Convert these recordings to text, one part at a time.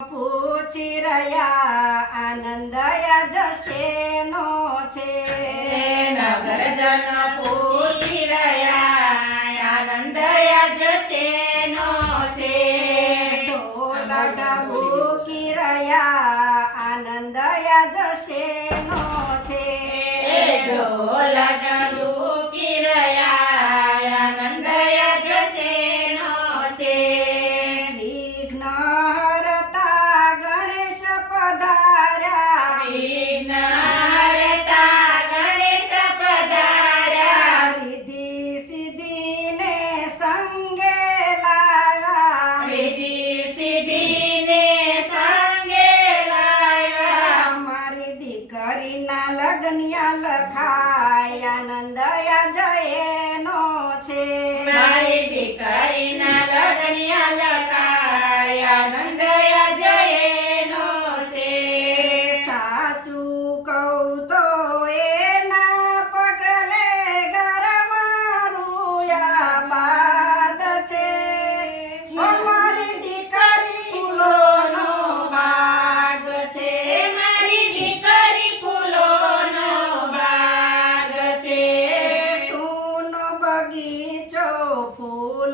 પૂછી રહ્યા આનંદ જશે નો છે? નગરજન પૂછી રહ્યા આનંદ જશે નો છે? ઢોલ ઢબૂકી રહ્યા આનંદ છે? ઢોલ ananda ya jaya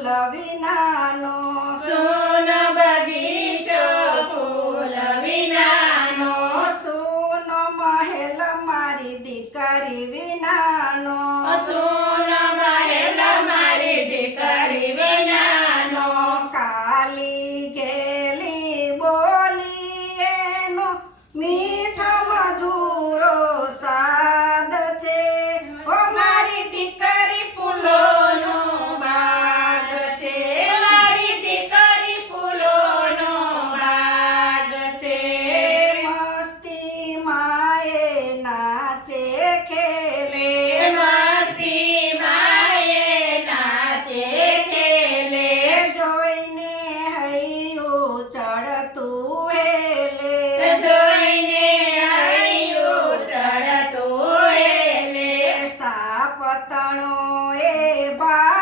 ફૂલ વિનાનો સુન બગીચો ફૂલ વિનાનો સુન મહેલ મારી દીકરી વિનાનો. સુન મહેલ મારી દીકરી વિનાનો. કાલી ગેલી બોલી એનો. મી પતણો એ બા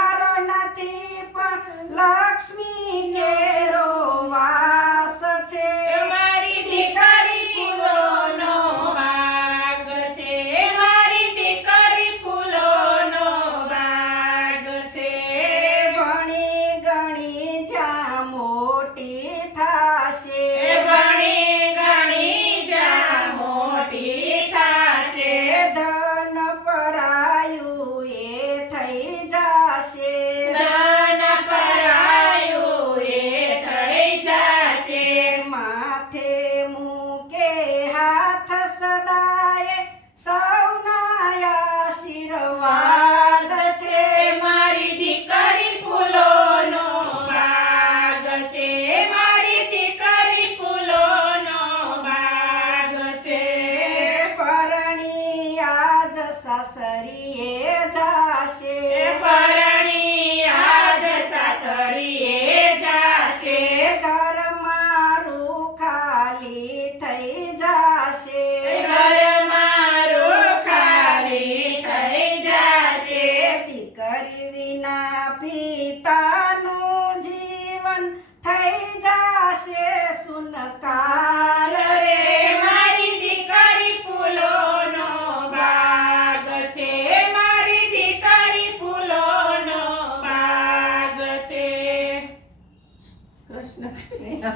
É Eba!